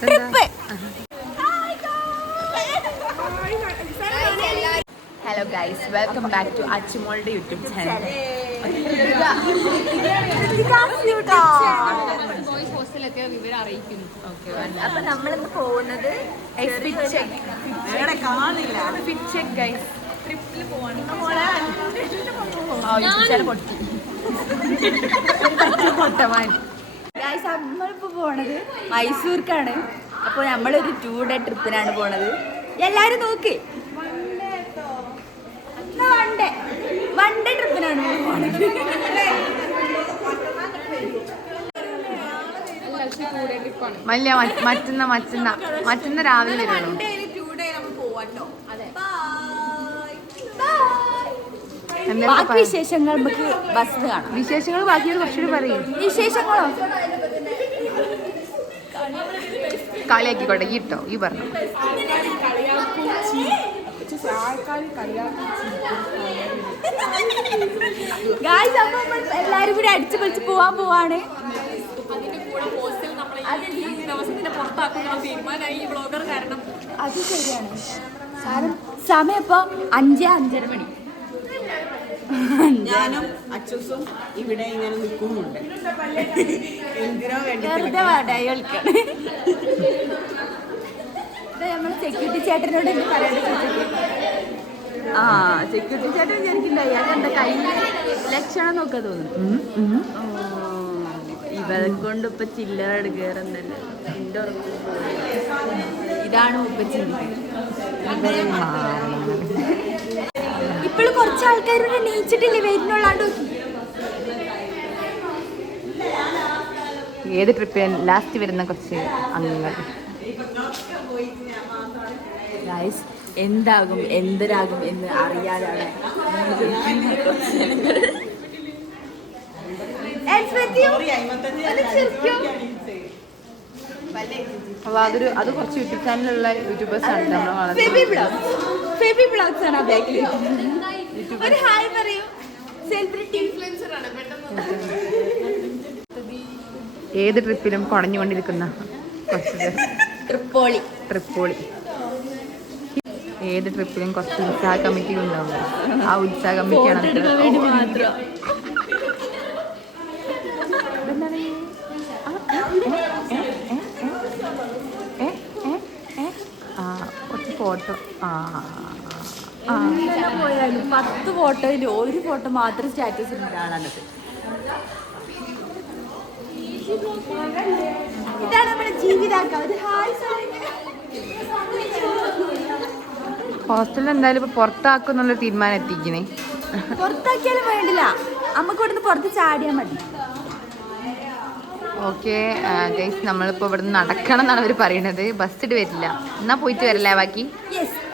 Trip. Hello guys, welcome back to അച്ചുമോളുടെ YouTube channel. അപ്പൊ നമ്മളിന്ന് പോകുന്നത് ട്രിപ്പിൽ പോവാണ്. നമ്മളിപ്പോ പോണത് മൈസൂർക്കാണ്. അപ്പൊ നമ്മളൊരു 2 ഡേ ട്രിപ്പിനാണ് പോണത്. എല്ലാരും നോക്ക്, വൺ ഡേ ട്രിപ്പിനാണ് പോണത്. മറ്റന്ന രാവിലെ വരുള്ളൂ. ബാക്കി വിശേഷങ്ങൾ നമുക്ക് ബസ് കാണാം. വിശേഷങ്ങൾ ബാക്കിയത് കുറച്ചുകൂടി പറയും. വിശേഷങ്ങളോ കളിയാക്കിക്കോട്ടെ, ഈ ഇട്ടോ ഈ പറഞ്ഞു. എല്ലാരും കൂടി അടിച്ചു പൊളിച്ച് പോവാൻ പോവാണ്. അത് ശരിയാണ്. സമയം ഇപ്പൊ 5-5:30 മണി. ഞാനും അച്ചൂസും ഇവിടെ ഇങ്ങനെ നിൽക്കുന്നുണ്ട്. എന്തിനോ വേണ്ടി നമ്മള് സെക്യൂരിറ്റി ചേട്ടനോട് എനിക്ക് പറയാണ്ട്. സെക്യൂരിറ്റി ചേട്ടൻ വിചാരിക്കണ്ടായി അതെന്താ കയ്യില് ലക്ഷണം നോക്കാൻ തോന്നുന്നു. ഇവരെ കൊണ്ട് ഇപ്പൊ ചില്ലറ എടുക്കാറെന്നല്ല. എന്റെ ഉറപ്പ് ഇതാണ് ഉപ്പച്ചി. ഇപ്പോഴും കുറച്ച് ആൾക്കാരുടെ നീച്ചിട്ടില്ലേ വരുന്നുള്ളാണ്ട്. ഏത് ട്രിപ്പ് ലാസ്റ്റ് വരുന്ന കുറച്ച് അംഗങ്ങൾ. ഗൈസ്, എന്താകും എന്തരാകും എന്ന് അറിയാതാണ്. അപ്പൊ അത് കുറച്ച് യൂട്യൂബ് ചാനലുള്ള യൂട്യൂബേഴ്സ് ആണ് നമ്മൾ. ഏത് ട്രിപ്പിലും കുടഞ്ഞുകൊണ്ടിരിക്കുന്ന ട്രിപ്പോളി. ഏത് ട്രിപ്പിലും കുറച്ച് ഉത്സാഹ കമ്മിറ്റി ഉണ്ടാവും. ആ ഉത്സാഹ കമ്മിറ്റിയാണ് കുറച്ച് ഫോട്ടോ. പോയാലും 10 ഫോട്ടോയിൽ 1 ഫോട്ടോ മാത്രം സ്റ്റാറ്റസ് ഇടാണത്. ഇതാണ് നമ്മുടെ ജീവിതാക്കം. ഹോസ്റ്റലിൽ എന്തായാലും ഇപ്പൊ പുറത്താക്കുന്നുള്ള തീരുമാനം എത്തിക്കണേ. പുറത്താക്കിയാലും വേണ്ടില്ല, നമുക്ക് ഇവിടുന്ന് പുറത്ത് ചാടിയാൽ മതി. ഓക്കെ ഗൈസ്, നമ്മളിപ്പോ ഇവിടുന്ന് നടക്കണം എന്നാണ് അവർ പറയണത്. ബസ് ഇട്ട് വരില്ല. എന്നാ പോയിട്ട് വരല്ലേ ബാക്കി.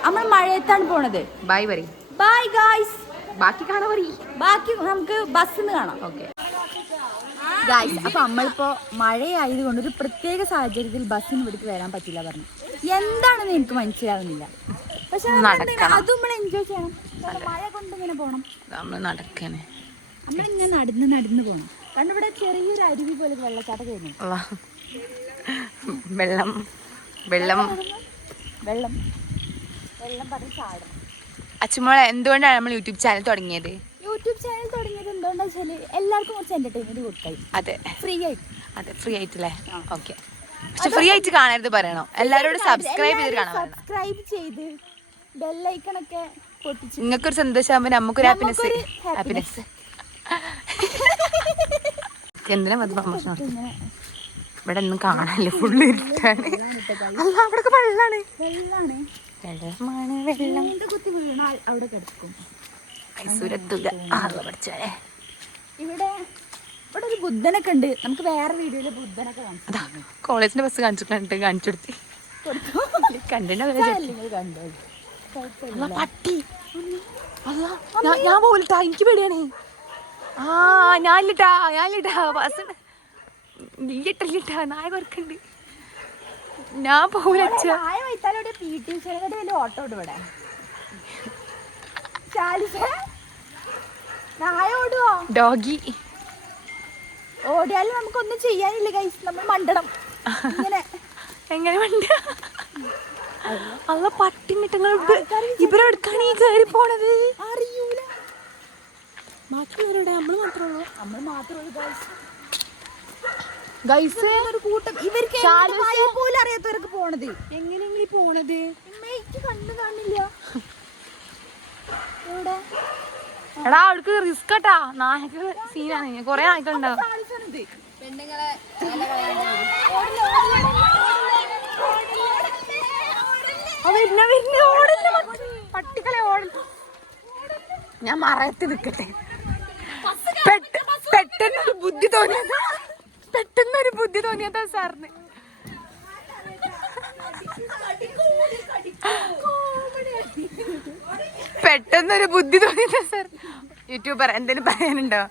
നമ്മൾ മഴയത്താണ് പോണത്. ബൈ പറയും. Bye guys. ബാക്കി കാണാൻ പറയും. ബാക്കി നമുക്ക് ബസ്സിന്ന് കാണാം. ഓക്കെ ഗൈസ്, അപ്പൊ നമ്മളിപ്പോ മഴയായതുകൊണ്ട് ഒരു പ്രത്യേക സാഹചര്യത്തിൽ ബസ്സിന് ഇവിടേക്ക് വരാൻ പറ്റില്ല പറഞ്ഞു. എന്താണെന്ന് എനിക്ക് മനസ്സിലാവുന്നില്ല. പക്ഷെ അത് നമ്മൾ എൻജോയ് ചെയ്യണം. മഴ കൊണ്ട് ഇങ്ങനെ പോണം. നമ്മൾ നടക്കണേ. നമ്മളിങ്ങനെ നടന്ന് പോണം. കാരണം ഇവിടെ ചെറിയൊരു അരുവി പോലെ വെള്ളച്ചാട്ടം കഴിഞ്ഞു. വെള്ളം പറഞ്ഞ് ചാടും. അച്ചുമോളെ, എന്തുകൊണ്ടാണ് നമ്മൾ യൂട്യൂബ് ചാനൽ തുടങ്ങിയത്? യൂട്യൂബ് ചാനൽ തുടങ്ങിയത് എന്താണെന്ന് വെച്ചാല് എല്ലാവർക്കും കുറച്ച് എന്റർടൈൻമെന്റ് കൊടുക്കായി. അതെ, ഫ്രീ ആയിട്ട്. അതെ, ഫ്രീ ആയിട്ടല്ലേ? ഓക്കെ. പക്ഷെ ഫ്രീ ആയിട്ട് കാണരുത് പറയണോ? എല്ലാവരോടും സബ്സ്ക്രൈബ് ചെയ്ത് കാണാൻ. സബ്സ്ക്രൈബ് ചെയ്ത് ബെല്ലൈക്കണൊക്കെ പൊട്ടിച്ച് നിങ്ങൾക്കൊരു സന്തോഷമാകുമ്പോൾ നമുക്കൊരു ഹാപ്പിനെസ്. എന്തിനാ മതി പ്രമോഷൻ? ഇവിടെ ഒന്നും കാണാനില്ല, ഫുള്ള് ഇരുട്ടാണ്. അവിടെ വെള്ളാണ്. അവിടെ കിടക്കും. ഇവിടെ ഒരു ബുദ്ധനൊക്കെ ഉണ്ട്. നമുക്ക് വേറെ വീഡിയോയില് ബുദ്ധനൊക്കെ കാണിച്ചു. കോളേജിന്റെ ബസ് കാണിച്ചിട്ട് കാണിച്ചു കൊടുത്തി. പട്ടി ഞാൻ പോലിട്ടാ, എനിക്ക് പേടിയാണ്. ഞാനിട്ടാ ബസ് ഇല്ലിട്ടാ, നായ കുറക്കുണ്ട്. ഞാൻ പോവില്ല. ഓട്ടോ ഇവിടെ ഡോഗി ഓടിയാലും നമുക്കൊന്നും ചെയ്യാനില്ല ഗൈസ്. നമ്മൾ മണ്ടണം. ഇങ്ങനെ എങ്ങനെ വണ്ടി അല്ല പട്ടിമിട്ടങ്ങൾ ഇവരെടുക്കാണ് ഈ കയറി പോണത് അറിയൂല. ബാക്കിയുള്ളവരുടെ നമ്മൾ മാത്രമേ ഉള്ളൂ ഗൈസ് ഒരു കൂട്ടം ഇവർക്ക് പോലും അറിയാത്തവർക്ക് പോണത്. എങ്ങനെയെങ്കിലും പോണത് എനിക്ക് കണ്ടു കാണില്ല. എവിടെ എടാ അവൾക്ക് റിസ്ക് കേട്ടാ. നായകൾ സീനാണ്. കൊറേ നായ്ക്കളുണ്ടാവും. പെണ്ണുങ്ങളെ പട്ടികളെ ഓടൽ. ഞാൻ മറയത്ത് നിൽക്കട്ടെ. പെട്ടെന്നൊരു ബുദ്ധി തോന്നിയതാ സാറിന്. പെട്ടെന്നൊരു ബുദ്ധി തോന്നിയതാ സാർ. യൂട്യൂബർ എന്തെങ്കിലും പറയാനുണ്ടോ?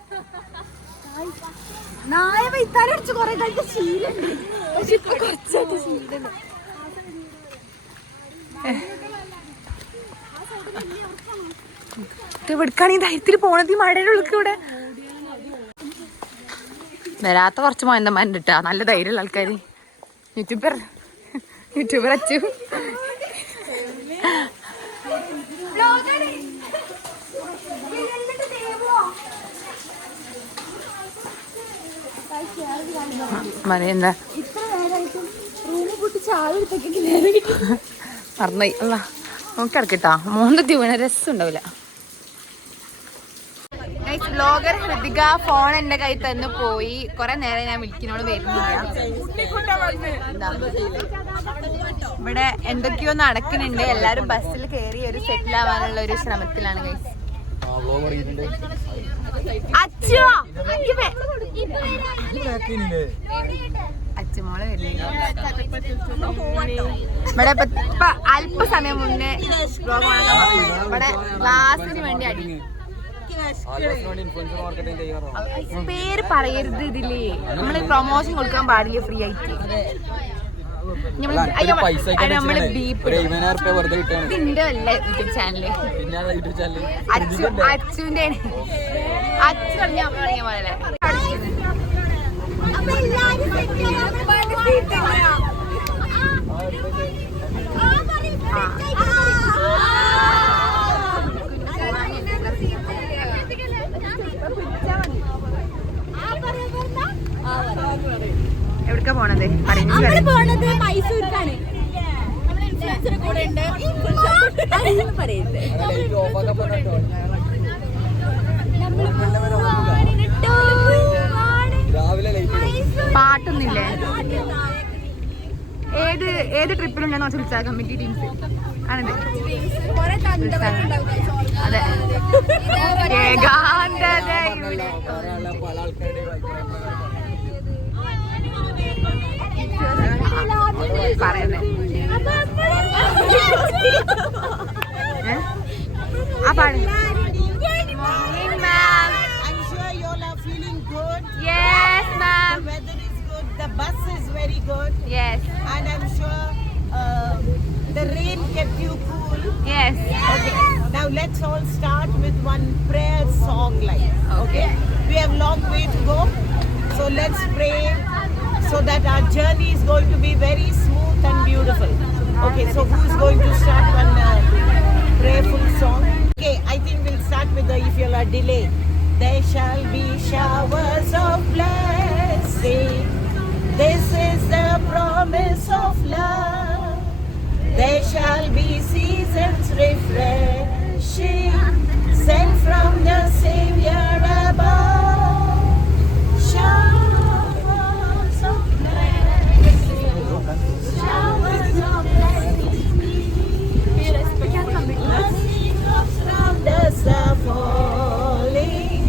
നായ വൈത്താലടിച്ച് കൊറേ കഴിച്ച ശീലുണ്ട്. പക്ഷെ ഇപ്പൊ കുറച്ചായിട്ട് ശീലുണ്ട്. ഇവിടുക്കാണ് ഈ ധൈര്യത്തിൽ പോണത്. ഈ മഴയുടെ ഉള്ളിൽ ഇവിടെ വരാത്ത കുറച്ച് മോയന്തന്മാരുണ്ട് കേട്ടാ. നല്ല ധൈര്യമുള്ള ആൾക്കാര്. യൂട്യൂബർ അച്ചു. എന്താ ഇത്ര നേരമായിട്ടും റൂമ് പൊട്ടി ചായ എടുത്തേക്ക് നേരെ മറന്നായി. അല്ല നോക്കി കിടക്കട്ടാ. മോന്തത്തി വീണ രസം ഉണ്ടാവില്ല. വ്ലോഗർ ഹൃതിക ഫോൺ എന്റെ കയ്യിൽ തന്നെ പോയി. കൊറേ നേരം ഞാൻ വിളിക്കുന്നോട് വരുന്നില്ല. ഇവിടെ എന്തൊക്കെയോ നടക്കുന്നുണ്ട്. എല്ലാരും ബസ്സിൽ കയറി ഒരു സെറ്റിൽ ആവാനുള്ള ഒരു ശ്രമത്തിലാണ് ഗൈസ്. അച്ഛമോളെ വരുന്നില്ല. ഇവിടെ ഇപ്പൊ അല്പസമയം മുന്നേ ഇവിടെ ക്ലാസ്സിന് വേണ്ടി അടി. പേര് പറയരുത് ഇതില്. നമ്മള് പ്രൊമോഷൻ കൊടുക്കാൻ പാടില്ല ഫ്രീ ആയിട്ട്. നമ്മള് ബീപ്പ് ഇതിന്റെ അല്ല യൂട്യൂബ് ചാനല്. അച്ചുവിന്റെ അച്ചു തുടങ്ങിയ പോലെ എവിടക്കാ പോണത്? പോണത് മൈസൂർക്കാണ്. പാട്ടൊന്നുമില്ലേ? ഏത് ട്രിപ്പിലുണ്ടെന്നോ ചോദിച്ചാൽ കമ്മിറ്റി ടീംസ് ആണത്. അതെ പറയുന്നേ. ആ പാട്. I'm sure you all are feeling good. Yes, ma'am. The weather is good. The bus is very good. Yes. And I'm sure the rain kept you cool. Yes. Okay. Now let's all start with one prayer song line. Okay. We have long way to go. So let's pray so that our journey is going to be very smooth and beautiful. Okay. So who is going to start one prayerful song? Okay. I think we'll start with the if you'll delay. There shall be showers of blessing. This is the promise of love. There shall be seasons refreshing, sent from the Savior above. Showers of blessing, showers of blessing. From the sun falling,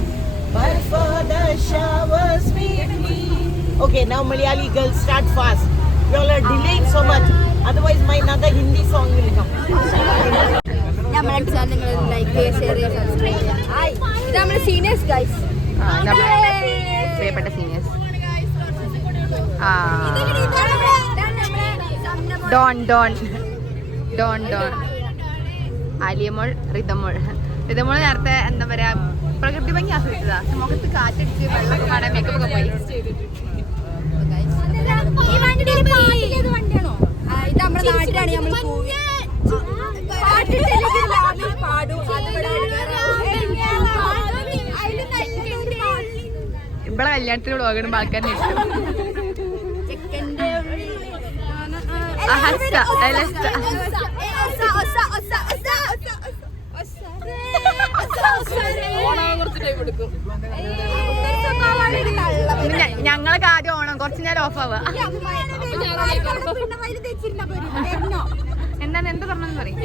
but for the showers we need. Okay, now Malayali girls start fast. You all are delaying so much. Otherwise, my another Hindi song will come. നമ്മുടെ channel like ചെയ്യുക, share ചെയ്യുക, subscribe ചെയ്യുക. Hi, ഇത് നമ്മുടെ seniors guys. പ്രിയപ്പെട്ട seniors. Don ആലിയമോൾ Rithamol നേരത്തെ എന്താ പറയാ പ്രകൃതി ഭംഗി ആസ്വദിച്ചതാ. മുഖത്ത് കാറ്റടിച്ച് വെള്ളമൊക്കെ പാടാൻ മേക്കപ്പ് ഒക്കെ പോയി. ഈ വണ്ടിയുടെ വണ്ടിയാണോ? നാട്ടിലാണ് നമ്മൾ ഇവിടെ കല്യാണത്തിന് വ്ളോഗിടുമ്പോൾ ആൾക്കാരെ ഇഷ്ടം. ഞങ്ങളൊക്കെ ആദ്യം ഓണം കുറച്ച് നേരം ഓഫ് ആവുക. എന്താണ് എന്ത് പറഞ്ഞെന്ന് പറയും.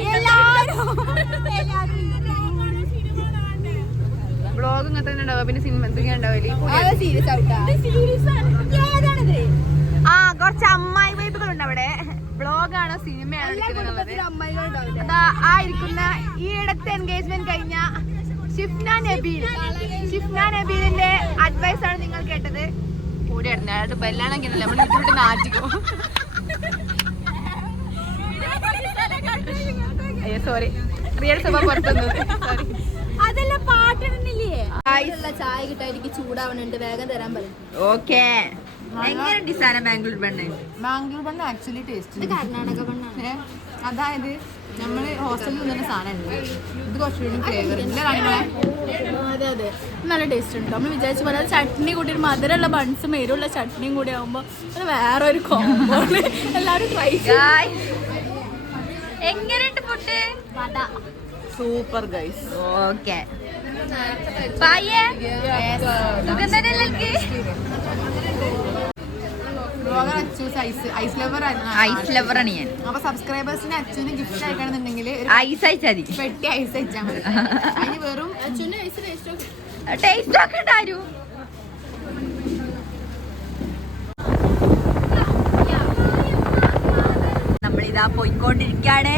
വ്ളോഗ് ഇങ്ങനെ തന്നെ ഉണ്ടാവുക. പിന്നെ സിനിമ എന്തൊക്കെയാ ഉണ്ടാവില്ലേ? ആ കുറച്ച് അമ്മായി വൈബുകളുണ്ട് അവിടെ. വ്ളോഗാണോ സിനിമയാണോ എടുക്കുന്നത്? അതാ ആ ഇരിക്കുന്ന ഈ ഇടത്തെ എൻഗേജ്മെന്റ് കഴിഞ്ഞ ഷിഫ്ന നബീലിന്റെ അഡ്വൈസ് ആണ് നിങ്ങൾ കേട്ടത്. കൂടെ ഇടുന്ന അയാളുടെ ബെല്ലാണെങ്കിലല്ലേ നമ്മൾ ഇട്ടിട്ട് നാറ്റിക്കും. അയ്യോ സോറി, റിയൽ സഭ പുറത്തുനിന്നത് സോറി. അതല്ല പാട്ടിടുന്നില്ലേ? ചായ കിട്ടാൻ ചൂടാവണുണ്ട്, വേഗം തരാൻ പറയും. ഓക്കെ. എങ്ങനെ ഡിസൈന Bangalore bun? Bangalore bun actually taste Karnataka ബണ്ണാണ്. അതായത് നമ്മള് ഹോസ്റ്റലിൽ നിന്നൊരു സാധനമല്ലേ, ഇത് കുറച്ചുകൂടി ഫ്ലേവർ അതെ അതെ, നല്ല ടേസ്റ്റ് ഉണ്ട്. നമ്മൾ വിചാരിച്ച പോലെ ചട്നി കൂട്ടി മധുരമുള്ള ബൺസും എരിവുള്ള ചട്നിയും കൂടി ആകുമ്പോൾ അത് വേറെ ഒരു കോംബോ. എല്ലാവരും ട്രൈ ചെയ്യും. എങ്ങനെയുണ്ട് ഫുഡ്? Super guys. ഓക്കെ. സുഖം തന്നെയല്ലേ? ഐസ് ലവർ ഐസ് ലവറാണ് ഞാൻ. അപ്പൊ സബ്സ്ക്രൈബേഴ്സിന് അച്ഛന് ഗിഫ്റ്റ് അയക്കണമെന്നുണ്ടെങ്കിൽ ഐസ് അയച്ചാൽ മതി. പെട്ടി ഐസ് അയച്ചാൽ മതി. അതിന് വെറും ടേസ്റ്റ് ഒക്കെ ഉണ്ടാരു. നമ്മളിതാ പോയിക്കൊണ്ടിരിക്കാണ്.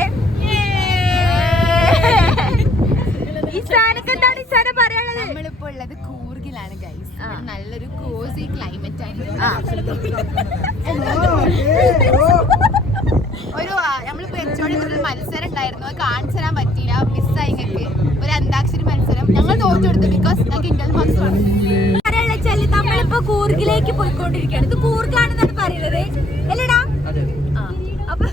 നമ്മളിപ്പോ ഉള്ളത് കൂർഗിലാണ് ഗൈസ്. നല്ലൊരു കോസി ക്ലൈമറ്റ് ആണ്. ഒരു നമ്മളിപ്പോ എച്ചോടി ഒരു മത്സരം ഉണ്ടായിരുന്നു, അത് കാണിച്ചു തരാൻ പറ്റിയില്ല, മിസ്സായി. ഞങ്ങൾക്ക് ഒരു അന്താക്ഷരി മത്സരം ഞങ്ങൾ തോറ്റു കൊടുത്തു ബിക്കോസ് ഞങ്ങൾക്ക് ഇന്റർനൽ മാർക്സ് വേണം. നമ്മളിപ്പോ കൂർഗിലേക്ക് പോയിക്കൊണ്ടിരിക്കുകയാണ്. ഇത് കൂർഗാണെന്നാണ് പറയുന്നത് അല്ലേടാ? അപ്പൊ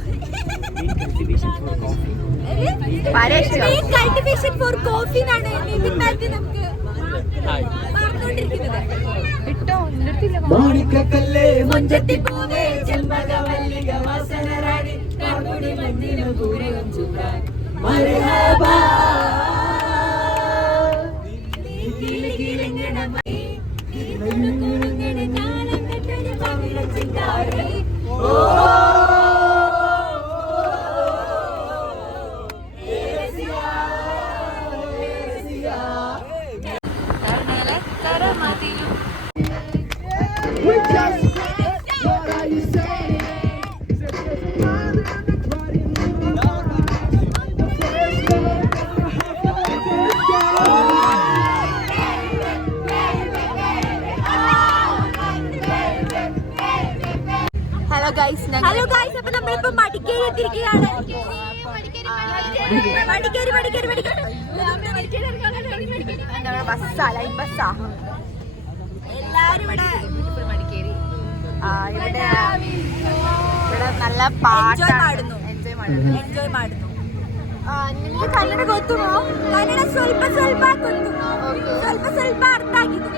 കൾട്ടിവേഷൻ ഫോർ കോഫി എന്നാണ് നിതിൻ മാത്യു നമുക്ക് പറഞ്ഞുകൊണ്ടിരിക്കുന്നത്. മാണിക്കക്കല്ലേ മഞ്ചത്തി പൂവേ ചെമ്പകവല്ലിക വാസനരാണി കാർമുടി മഞ്ഞിന പൂരം ചൂടാൻ മർഹബാ ഹലോ ഗൈസ്, അപ്പൊ നമ്മളിപ്പോ മടിക്കേരി എത്തിയിരിക്കുകയാണ്. എല്ലാരും ഇവിടെ നല്ല പാട്ടാണ്. എൻജോയ് ಮಾಡುന്നു. ನಿಮಗೆ ಕನ್ನಡ ಗೊತ್ತುಮೋ? ಕನ್ನಡ ಸ್ವಲ್ಪ ಸ್ವಲ್ಪ ಗೊತ್ತು, ಸ್ವಲ್ಪ ಸ್ವಲ್ಪ ಅರ್ಥ ಆಗಿದೆ.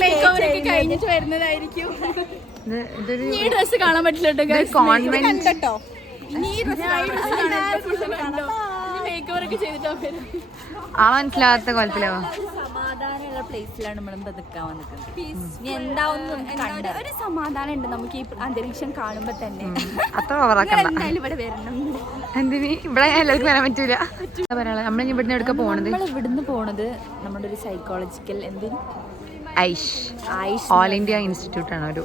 മേക്ക് ഓവർ ഒക്കെ കഴിഞ്ഞിട്ട് വരുന്നതായിരിക്കും. ഈ ഡ്രസ് കാണാൻ പറ്റില്ല കേട്ടോ. ആ മനസ്സിലാവാത്ത കോലത്തിലാവോ? സമാധാനമുള്ള പ്ലേസിലാണ് നമ്മളിപ്പോ നിൽക്കാൻ വന്നിട്ടുണ്ട്. ഇനി എന്താവുന്ന ഒരു സമാധാനം ഉണ്ട് നമുക്ക് ഈ അന്തരീക്ഷം കാണുമ്പോ തന്നെ. അത്ര ഓവറാക്കണ്ട. എന്തായാലും ഇവിടെ വരണം. എന്തിന് ഇവിടെ എല്ലാവർക്കും വരാൻ പറ്റൂല. നമ്മളിനി ഇവിടുന്ന് എടുക്ക പോണത്? നമ്മൾ ഇവിടുന്ന് പോണത് നമ്മുടെ ഒരു സൈക്കോളജിക്കൽ ഐഷ് ഓൾ ഇന്ത്യ ഇൻസ്റ്റിറ്റ്യൂട്ട് ആണ്. ഒരു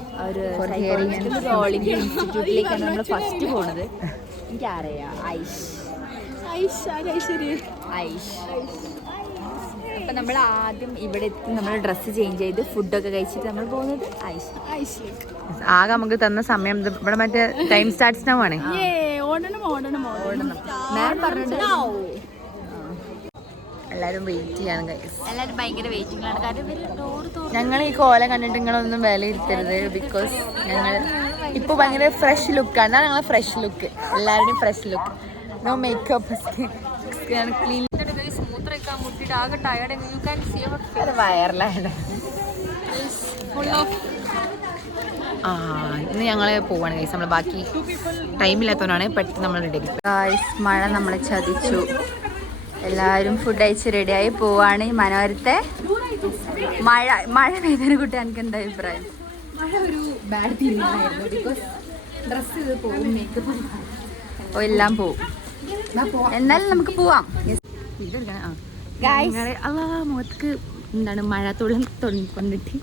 ഓൾ ഇന്ത്യ ഇൻസ്റ്റിറ്റ്യൂട്ടിലേക്കാണ് നമ്മൾ ഫസ്റ്റ് പോണത്. എനിക്കറിയാം ഐഷ്. അപ്പൊ നമ്മൾ ആദ്യം ഇവിടെ എത്തി നമ്മൾ ഡ്രസ്സ് ചേഞ്ച് ചെയ്ത് ഫുഡൊക്കെ കഴിച്ചിട്ട് നമ്മൾ പോകുന്നത് ഐഷ്. ആകെ നമുക്ക് തന്ന സമയം ഇവിടെ മറ്റേ ടൈം സ്റ്റാർട്ട്സ് നൗ ആണ്. മാം പറഞ്ഞിട്ട് എല്ലാരും വെയിറ്റ് ചെയ്യാണ് ഗൈസ്. എല്ലാവരും ഭയങ്കര വെയിറ്റിംഗിലാണ്. കാരണം ഞങ്ങൾ ഈ കോലം കണ്ടിട്ട് നിങ്ങളൊന്നും വിലയിരുത്തരുത്. ബിക്കോസ് ഞങ്ങൾ ഇപ്പോൾ ഭയങ്കര ഫ്രഷ് ലുക്കാണ്. അതാണ് ഞങ്ങൾ ഫ്രഷ് ലുക്ക്. എല്ലാവരുടെയും fresh look. No makeup, clean. അത് വയറിലാണ്. ഇന്ന് ഞങ്ങൾ പോവാണ് ഗൈസ്. നമ്മൾ ബാക്കി ടൈമില്ലാത്തവരാണ് പെട്ടെന്ന് നമ്മൾ റെഡി. ഗൈസ് മഴ നമ്മളെ ചതിച്ചു. എല്ലാവരും ഫുഡ് കഴിച്ച് റെഡിയായി പോവാണ്. മനോരത്തെ മഴ പെയ്തതിനെ കുട്ടി എനിക്ക് എന്താ അഭിപ്രായം? മഴ ഒരു ബാഡ് തീരുമാനമായിരുന്നു. ബിക്കോസ് ഡ്രസ്സ് ചെയ്ത് പോകും, മേക്കപ്പ് എല്ലാം പോവും. എന്നാലും നമുക്ക് പോവാം. മുഖത്തേക്ക് എന്താണ് മഴത്തോളം കൊണ്ടിട്ട്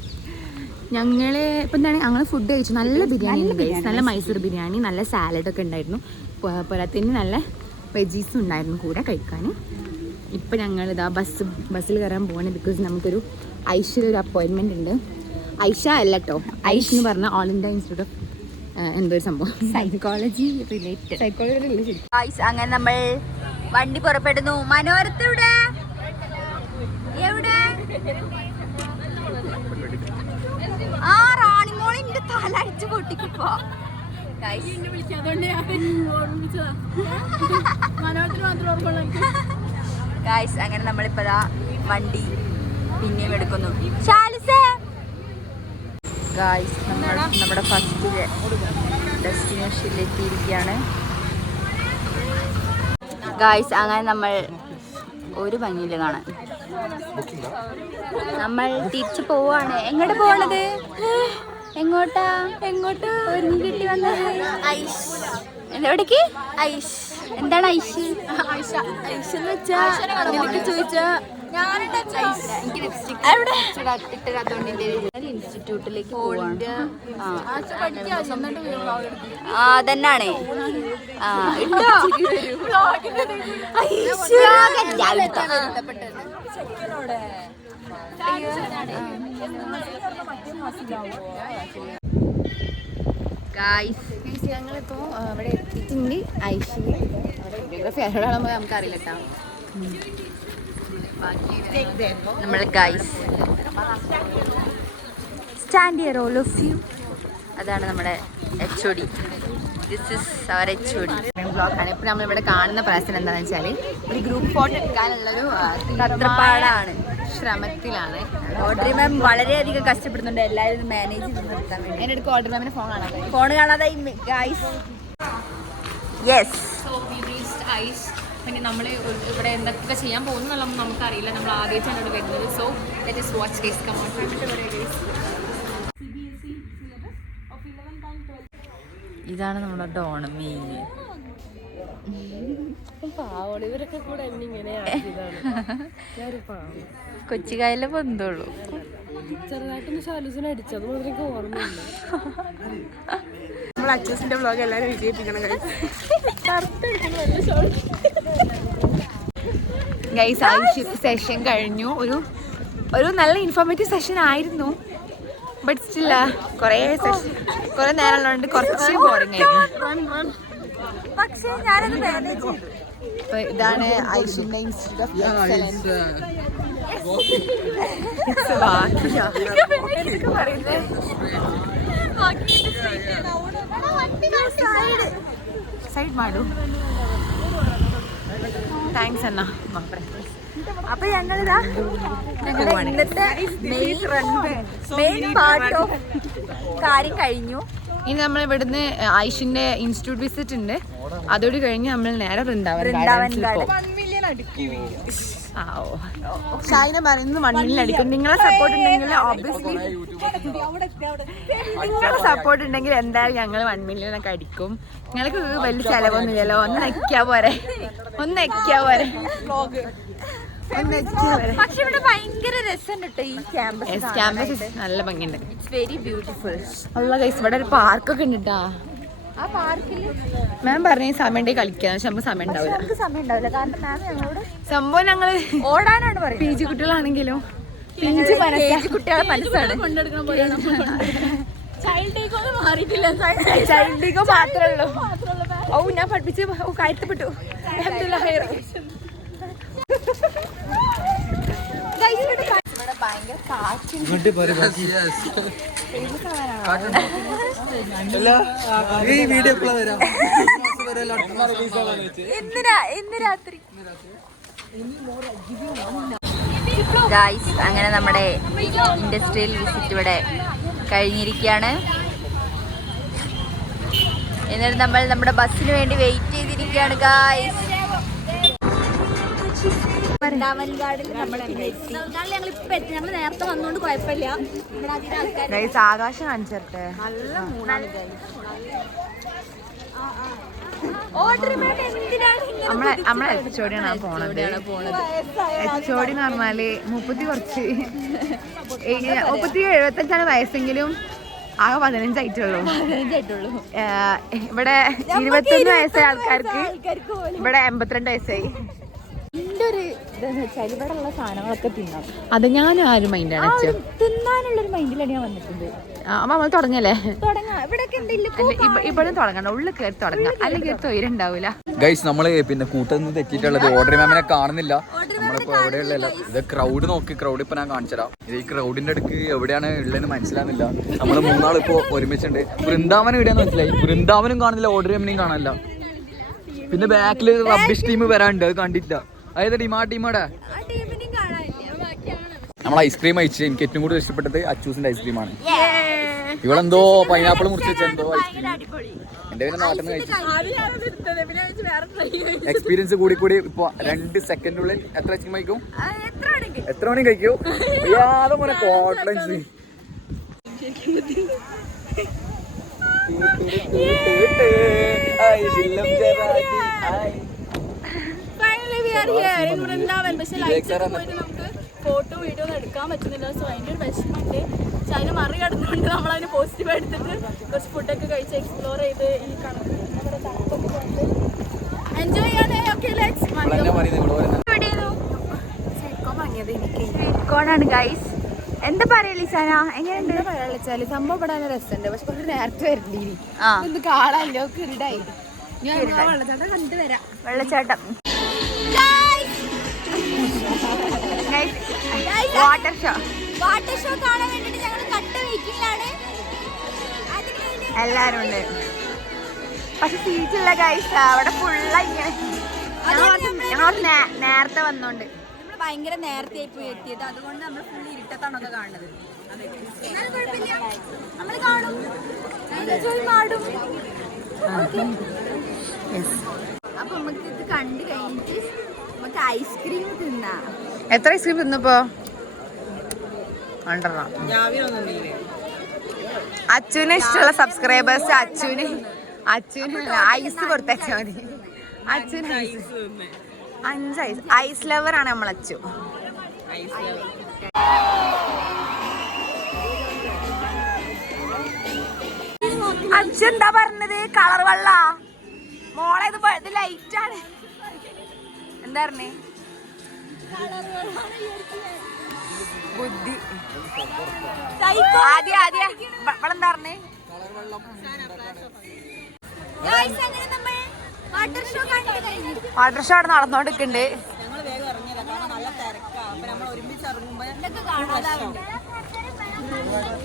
ഞങ്ങള് ഇപ്പം എന്താണ് ഞങ്ങൾ ഫുഡ് കഴിച്ചു. നല്ല ബിരിയാണി, നല്ല മൈസൂർ ബിരിയാണി, നല്ല സാലഡൊക്കെ ഉണ്ടായിരുന്നു. പോരാത്തതിന് നല്ല വെജീസും ഉണ്ടായിരുന്നു കൂടെ കഴിക്കാൻ. ഇപ്പം ഞങ്ങൾ ഇതാ ബസ്സിൽ കയറാൻ പോവാണ്. ബിക്കോസ് നമുക്കൊരു ഐഷൊരു അപ്പോയിൻമെൻ്റ് ഉണ്ട്. ഐഷ അല്ല കേട്ടോ, ഐഷ് എന്ന് പറഞ്ഞ ഓൾ ഇന്ത്യ ഇൻസ്റ്റിറ്റ്യൂട്ട് ഓഫ് എന്തോ ഒരു സംഭവം, സൈക്കോളജി റിലേറ്റഡ്. അങ്ങനെ നമ്മൾ വണ്ടി പുറപ്പെടുന്നു. മനോരത്തയുടെ എവിടെ? ആ റാണിമോളിന്റെ തല അടിച്ചു പൊട്ടിക്കിപ്പോ. ഗൈസ് അങ്ങനെ നമ്മളിപ്പോ വണ്ടി പിന്നെയും എടുക്കുന്നു. ഗൈസ് നമ്മുടെ ഫസ്റ്റ് ഡെസ്റ്റിനേഷനിലെത്തിയിരിക്കുകയാണ്. ഗൈസ് അങ്ങനെ നമ്മൾ ഒരു ഭംഗിയില്ല കാണാൻ. നമ്മൾ തിരിച്ചു പോവാണ്. എങ്ങോട്ട് പോണത്? എങ്ങോട്ടാ ഒരുങ്ങി കിട്ടി വന്നത്? എവിടേക്ക്? ഐഷ്. എന്താണ് ഐഷ്? ഐഷ് എന്ന് വെച്ചാ ചോദിച്ചാ ഇൻസ്റ്റിറ്റ്യൂട്ടിലേക്ക് അതന്നാണ്. ഞങ്ങളിപ്പോ അവിടെ എത്തിയിട്ടുണ്ട്. ഐഷില് വീഡിയോഗ്രാഫി ആരോടാകുമ്പോൾ നമുക്കറിയില്ല കേട്ടോ. നമ്മൾ guys stand here all of you. അതാണ് നമ്മുടെ HOD. This is our HOD. ബ്ലോഗാണ്. ഇപ്പം നമ്മളിവിടെ കാണുന്ന പ്രശ്നം എന്താണെന്ന് വെച്ചാൽ ഒരു ഗ്രൂപ്പ് ഫോട്ടോ എടുക്കാനുള്ളൊരു തത്രപ്പാടാണ്, ശ്രമത്തിലാണ്. ഓർഡർ മാം വളരെയധികം കഷ്ടപ്പെടുന്നുണ്ട് എല്ലാവരും മാനേജ് ചെയ്ത് നിർത്താൻ വേണ്ടി. എൻ്റെ അടുത്ത് ഓർഡർ മാമിന് ഫോൺ കാണാതെ ഗൈസ്. യെസ്, പിന്നെ നമ്മൾ ഇവിടെ എന്തൊക്കെ ചെയ്യാൻ പോകുന്നുള്ള നമുക്കറിയില്ല. നമ്മൾ ആദ്യമായിട്ടാണ് ഇവിടെ വരുന്നത്. So let us watch guys. Come on. ഇതാണ് നമ്മുടെ ഡോൺ മെയിൻ. കൊച്ചിക്കായലെ ബന്ധുള്ളൂ. നമ്മൾ അച്ചൂസിന്റെ വ്ലോഗ് എല്ലാവരും വിജയിപ്പിക്കണം ഗൈസ്. സെഷൻ കഴിഞ്ഞു. ഒരു നല്ല ഇൻഫോർമേറ്റീവ് സെഷൻ ആയിരുന്നു. ബട്ട് സ്റ്റില്ല കുറേ നേരം ഉള്ളതുകൊണ്ട് കുറച്ച് ബോറിംഗ് ആയിരുന്നു. പക്ഷേ ഞാനത് മാനേജ് ചെയ്തു. ഇതാണ് ഐഷിന്റെ ഇൻസ്റ്റിറ്റ്യൂട്ട് ഓഫ് എക്സലൻസ്. ಸೈಡ್ ಮಾಡು. ಥ್ಯಾಂಕ್ಸ್ ಅಣ್ಣ. അപ്പൊ ഞങ്ങളിതാ ഇന്നത്തെ മെയിൻ പാർട്ട് ഓഫ് കാര്യം കഴിഞ്ഞു. ഇനി നമ്മൾ ഇവിടുന്ന് ഐഷിന്റെ ഇൻസ്റ്റിറ്റ്യൂട്ട് വിസിറ്റ് ഉണ്ട്. അതോട് കഴിഞ്ഞ് നമ്മൾ നേരെ വൃന്ദാവൻ. ഷൈന പറയുന്നു മണ്ണിലടിക്കും. നിങ്ങളെ സപ്പോർട്ട് ഉണ്ടെങ്കിൽ ഓബ്വിയസ്ലി നിങ്ങളെ സപ്പോർട്ട് ഉണ്ടെങ്കിൽ എന്തായാലും ഞങ്ങൾ 1 മില്യണൊക്കെ അടിക്കും. നിങ്ങൾക്ക് വലിയ ചെലവൊന്നുമില്ലല്ലോ. ഒന്ന് നെക്കിയാ പോരെ. പക്ഷെ ഇവിടെ ഭയങ്കര രസമുണ്ട് കേട്ടോ ഈ ക്യാമ്പസ്. ക്യാമ്പസ് നല്ല ഭംഗിയുണ്ട്. It's very beautiful. ഉള്ള ഗൈസ് ഇവിടെ ഒരു പാർക്കൊക്കെ ഉണ്ട് കേട്ടാ. ആ പാർക്കിൽ മാം പറഞ്ഞ സമയം ഉണ്ടെങ്കിൽ കളിക്കാൻ. പക്ഷെ നമുക്ക് സമയം ഉണ്ടാവില്ല. നമുക്ക് സമയം ഉണ്ടാവില്ല. കാരണം മാം ഞങ്ങളോട് സംഭവം ഞങ്ങള് ഓടാനാണ് പറയുന്നത്. PG കുട്ടികളാണെങ്കിലും കുട്ടികളെ മനസ്സാണ് ചൈൽഡ് ഈഗോ മാത്രമേ ഉള്ളൂ. ഓ ഞാൻ പഠിപ്പിച്ച് കയറ്റപ്പെട്ടു. ഇവിടെ ഭയങ്കര കാറ്റും ഇന്ന് രാത്രി. ഗൈസ് അങ്ങനെ നമ്മുടെ ഇൻഡസ്ട്രിയൽ വിസിറ്റ് ഇവിടെ കഴിഞ്ഞിരിക്കുകയാണ്. എന്നിട്ട് നമ്മൾ നമ്മുടെ ബസ്സിന് വേണ്ടി വെയിറ്റ് ചെയ്തിരിക്കുകയാണ് ഗൈസ്. ഞങ്ങൾ നേരത്തെ വന്നോണ്ട് കുഴപ്പമില്ല. ഗൈസ് ആകാശം കാണിച്ചിട്ടെ. നമ്മളെ HOD ആണ് പോണത്. HOD എന്ന് പറഞ്ഞാല് 75 വയസ്സെങ്കിലും ആകെ 15 ആയിട്ടുള്ളൂ. ഇവിടെ 21 വയസ്സായ ആൾക്കാർക്ക് ഇവിടെ 82 വയസ്സായി. എന്റെ ഒരു ഇതെന്ന് വെച്ചാൽ ഇവിടെ ഉള്ള സാധനങ്ങളൊക്കെ തിന്നാം. അത് ഞാനും ആരും മൈൻഡാണ് തിന്നാനുള്ളൊരു മൈൻഡിലാണ് ഞാൻ വന്നിട്ടുണ്ട്. നമ്മൾ തുടങ്ങല്ലേ? ഇവിടെയൊക്കെ എന്തെങ്കിലും ഇവിടെ തുടങ്ങണ്ട, ഉള്ളിൽ കയറി തുടങ്ങാം. അല്ലെങ്കിൽ തൊയിലുണ്ടാവൂല. ഗൈസ് നമ്മള് പിന്നെ കൂട്ടൊന്നും തെറ്റിയിട്ടുള്ളത് ഓർഡർ മാമിനെ കാണുന്നില്ല. നമ്മളിപ്പോ എവിടെയുള്ള ഇത് ക്രൗഡ് നോക്കി. ക്രൗഡ് ഇപ്പൊ ഞാൻ കാണിച്ചുതരാം. ഇത് ഈ ക്രൗഡിന്റെ അടുക്ക് എവിടെയാണ് ഉള്ളതെന്ന് മനസ്സിലാകുന്നില്ല. നമ്മള് 3 ആൾ ഇപ്പൊ ഒരുമിച്ചുണ്ട്. വൃന്ദാവനം എവിടെയാന്ന് മനസ്സിലായി. വൃന്ദാവനം കാണില്ല, ഓർഡർ മാമിനെയും കാണാനില്ല. പിന്നെ ബാക്കില് റബ്ബിഷ് ടീം വരാനുണ്ട്, അത് കണ്ടില്ല. അതായത് ടീമാ ടീമാടെ നമ്മൾ ഐസ്ക്രീം അയച്ച് എനിക്ക് ഏറ്റവും കൂടുതൽ ഇഷ്ടപ്പെട്ടത് അച്ചൂസിന്റെ ഐസ്ക്രീമാണ്. ഇവളെന്തോ പൈനാപ്പിൾ മുറിച്ച് വെച്ചെന്തോ ഐസ്ക്രീം എന്റെ പിന്നെ നാട്ടിൽ നിന്ന് കഴിച്ചു. എക്സ്പീരിയൻസ് കൂടി ഇപ്പൊ 2 സെക്കൻഡിനുള്ളിൽ എത്ര ഐസ്ക്രീം കഴിക്കും? എത്ര മണി കഴിക്കൂ? യാതെ പോലെ കോൺഫിഡൻസ്. ഫോട്ടോ വീഡിയോ ഒന്നും എടുക്കാൻ പറ്റുന്നില്ല. സോ അതിൻ്റെ ഒരു വിഷമമുണ്ട്. പക്ഷെ അതിന് മറികടന്നുകൊണ്ട് നമ്മളതിന് പോസിറ്റീവ് എടുത്തിട്ട് കുറച്ച് ഫുഡൊക്കെ കഴിച്ച് എക്സ്പ്ലോർ ചെയ്ത് ഈ എൻജോയ് ചെയ്യാനേ. ഓക്കെ ലെറ്റ്സ് കോണാണ് ഗൈസ്. എന്താ പറയല്ലേ സാന? എങ്ങനെയുണ്ട് പറയാച്ചാല് സംഭവം പെടാൻ രസമുണ്ട്. പക്ഷെ കുറച്ച് നേരത്തെ വരണ്ടീ. ഇത് കാണാല്ലോ കിരീടായി. ഞാൻ വെള്ളച്ചാട്ടം കണ്ടിട്ട് വരാം. വെള്ളച്ചാട്ടം വാട്ടർ ഷോ കാണാൻ വേണ്ടിട്ട് ഞങ്ങൾ കട്ട വെയിറ്റിംഗിലാണ്. എല്ലാരും ഉണ്ട്. പക്ഷെ സീറ്റില്ല ഗൈസ്. അവിടെ ഫുള്ള ഇങ്ങനെ ഞങ്ങൾ നേരത്തെ വന്നോണ്ട് നമ്മൾ ഭയങ്കര നേരത്തെ പോയി എത്തിയത്. അതുകൊണ്ട് നമ്മൾ ഫുൾ ഇരുട്ടത്താണൊക്കെ കാണുന്നത്. നമ്മൾ കാണും, പാടും. അപ്പൊ നമുക്ക് ഇത് കണ്ടു കഴിഞ്ഞിട്ട് നമുക്ക് ഐസ്ക്രീം തിന്നാം. എത്ര ഐസ്ക്രീം തിന്നപ്പോ? 100. അച്ചുവിന് ഇഷ്ടമുള്ള സബ്സ്ക്രൈബേഴ്സ് അച്ചുവിന് ഐസ് കൊടുത്തച്ചാ മതി. അച്ചുവിന് 5 ഐസ്. ഐസ് ലവർ ആണ് നമ്മൾ അച്ചു. അച്ചു എന്താ പറഞ്ഞത്? കളർ വെള്ള മോളെ ഇത് ലൈറ്റ് ആണ്. എന്താ പറഞ്ഞേ? ബുദ്ധി ആദ്യം ഇവളെന്താ പറഞ്ഞേ? വാട്ടർ ഷോ അവിടെ നടന്നോണ്ടിരിക്കുന്നുണ്ട്.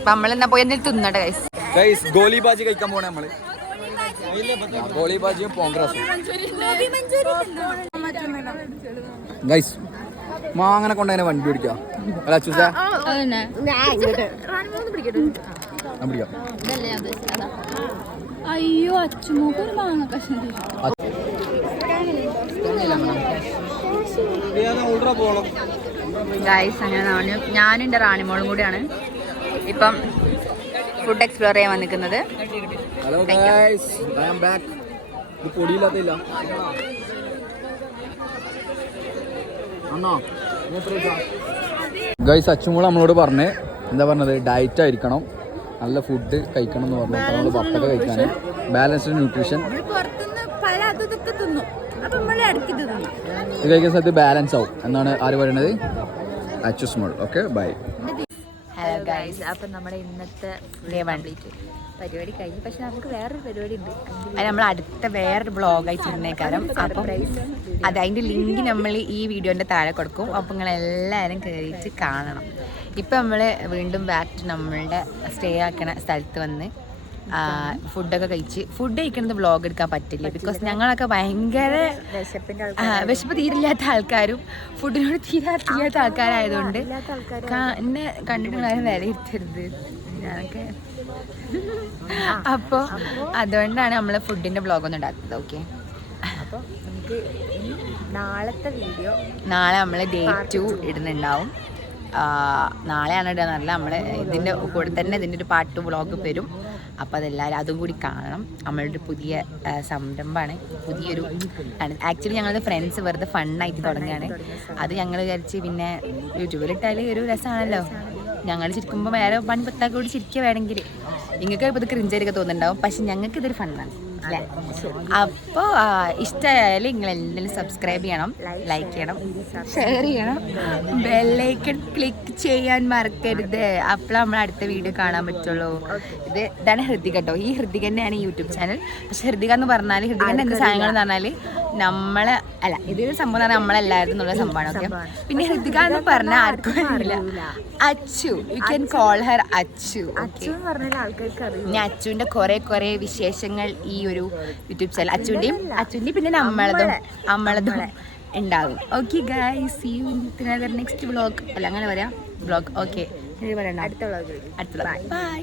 നമ്മളെന്നാ പോയി എന്തെങ്കിലും തിന്നട്ടെ ഗൈസ്. ഗോലി ബാജി കഴിക്കാൻ പോണേ നമ്മള്. ഗോലി ബാജിയും പോങ്ക്രാസും ഗൈസ്. അങ്ങനെ കൊണ്ടതിനെ വണ്ടി പിടിക്കാം. അല്ല അച്ചൂസ പിടിക്കാം. അയ്യോ അച്ചുമോക്ക് ഒരു മാങ്ങ കഷ്ണം. ഗൈസ് അങ്ങനെ ഞാനും എൻ്റെ റാണിമോളും കൂടിയാണ് ഇപ്പം ഫുഡ് എക്സ്പ്ലോർ ചെയ്യാൻ വന്നിരിക്കുന്നത്. Hello guys, I am back. ഇത് പൊടിയില്ലാത്തില്ല ഗൈസ്. അച്ചുമോൾ നമ്മളോട് പറഞ്ഞ് എന്താ പറഞ്ഞത്, ഡയറ്റ് ആയിരിക്കണം, നല്ല ഫുഡ് കഴിക്കണം എന്ന് പറഞ്ഞു. നമ്മൾ പപ്പൊക്കെ കഴിക്കാൻ, ബാലൻസ്ഡ് ന്യൂട്രീഷൻ പുറത്തുനിന്ന് പല അതൊക്കെ തിന്നും, അപ്പം നമ്മളെ അടുക്കി തിന്നും. ഇത് കഴിക്കുന്ന സ്ഥലത്ത് ബാലൻസ് ആവും എന്നാണ് ആര് പറയണത്? Achu small. Okay, bye. Hello guys, അപ്പം നമ്മുടെ ഇന്നത്തെ പരിപാടി കഴിഞ്ഞു. പക്ഷെ നമുക്ക് വേറൊരു പരിപാടി ഉണ്ട്, അത് നമ്മൾ അടുത്ത വേറൊരു ബ്ലോഗായിട്ട് ഇരുന്നേക്കാരം. അപ്പം അത് അതിൻ്റെ ലിങ്ക് നമ്മൾ ഈ വീഡിയോൻ്റെ താഴെ കൊടുക്കും. അപ്പം നിങ്ങളെല്ലാവരും കയറിയിട്ട് കാണണം. ഇപ്പം നമ്മൾ വീണ്ടും ബാക്ക് ടു നമ്മളുടെ സ്റ്റേ ആക്കണ സ്ഥലത്ത് വന്ന് ഫുഡൊക്കെ കഴിച്ച്. ഫുഡ് കഴിക്കുന്നത് വ്ളോഗ് എടുക്കാൻ പറ്റില്ല, ബിക്കോസ് ഞങ്ങളൊക്കെ ഭയങ്കര വിശപ്പ് തീരില്ലാത്ത ആൾക്കാരും ഫുഡിനോട് തീരാത്ത ആൾക്കാരായതുകൊണ്ട് എന്നെ കണ്ടിട്ട് കാര്യം വിലയിരുത്തരുത് ഞാനൊക്കെ. അപ്പോൾ അതുകൊണ്ടാണ് നമ്മൾ ഫുഡിൻ്റെ വ്ളോഗൊന്നും ഉണ്ടാക്കുന്നത്. ഓക്കെ, അപ്പോൾ നമുക്ക് നാളത്തെ വീഡിയോ നാളെ നമ്മൾ ഡേ 2 ഇടുന്നുണ്ടാവും. നാളെയാണ് ഇടുന്നതല്ല, നമ്മൾ ഇതിൻ്റെ കൂടെ തന്നെ ഇതിൻ്റെ ഒരു പാർട്ട് വ്ളോഗ് വരും. അപ്പോൾ അതെല്ലാവരും അതും കൂടി കാണണം. നമ്മളുടെ പുതിയ സംരംഭമാണ്, പുതിയൊരു ആക്ച്വലി ഞങ്ങളുടെ ഫ്രണ്ട്സ് വെറുതെ ഫണ്ണായിട്ട് തുടങ്ങുകയാണ്. അത് ഞങ്ങൾ വിചാരിച്ച് പിന്നെ യൂട്യൂബിലിട്ടാൽ ഒരു രസമാണല്ലോ. ഞങ്ങൾ ചിരിക്കുമ്പോൾ വേറെ പണി പത്താക്കി കൂടി ചിരിക്കുക വേണമെങ്കിൽ. നിങ്ങൾക്ക് ഇപ്പോൾ ഇത് ക്രിഞ്ചായിരിക്കെ തോന്നുന്നുണ്ടാവും, പക്ഷെ ഞങ്ങൾക്ക് ഇതൊരു ഫണ്ണാണ് അല്ലേ. അപ്പോൾ ഇഷ്ടമായാലും നിങ്ങൾ എന്തെങ്കിലും സബ്സ്ക്രൈബ് ചെയ്യണം, ലൈക്ക് ചെയ്യണം, ഷെയർ ചെയ്യണം, ബെല്ലൈക്കൺ ക്ലിക്ക് ചെയ്യാൻ മറക്കരുത്. അപ്പോൾ നമ്മൾ അടുത്ത വീഡിയോ കാണാൻ പറ്റുള്ളൂ. ഇതാണ് ഹൃതിക കേട്ടോ. ഈ ഹൃതികൻ്റെയാണ് യൂട്യൂബ് ചാനൽ. പക്ഷെ ഹൃതിക എന്ന് പറഞ്ഞാൽ, ഹൃതികൻ്റെ എന്ത് സാധനങ്ങൾ എന്ന് പറഞ്ഞാൽ നമ്മളെ അല്ല, ഇതൊരു സംഭവം എന്ന് പറഞ്ഞാൽ നമ്മളെല്ലാവരും എന്നുള്ള സംഭവമാണ്. ഓക്കെ, പിന്നെ ഹൃതിക എന്ന് പറഞ്ഞാൽ ആർക്കും അറിയില്ല. Achu, you can call her Achu. പിന്നെ അച്ചുവിൻ്റെ കുറേ വിശേഷങ്ങൾ ഈ ഒരു യൂട്യൂബ് ചാനൽ അച്ചുവിൻ്റെയും പിന്നെ നമ്മളതും ഉണ്ടാകും. Okay guys, see you in next vlog. അല്ല അങ്ങനെ പറയാം, വ്ളോഗ്. ഓക്കെ, അടുത്ത വ്ളോഗ്. ബൈ.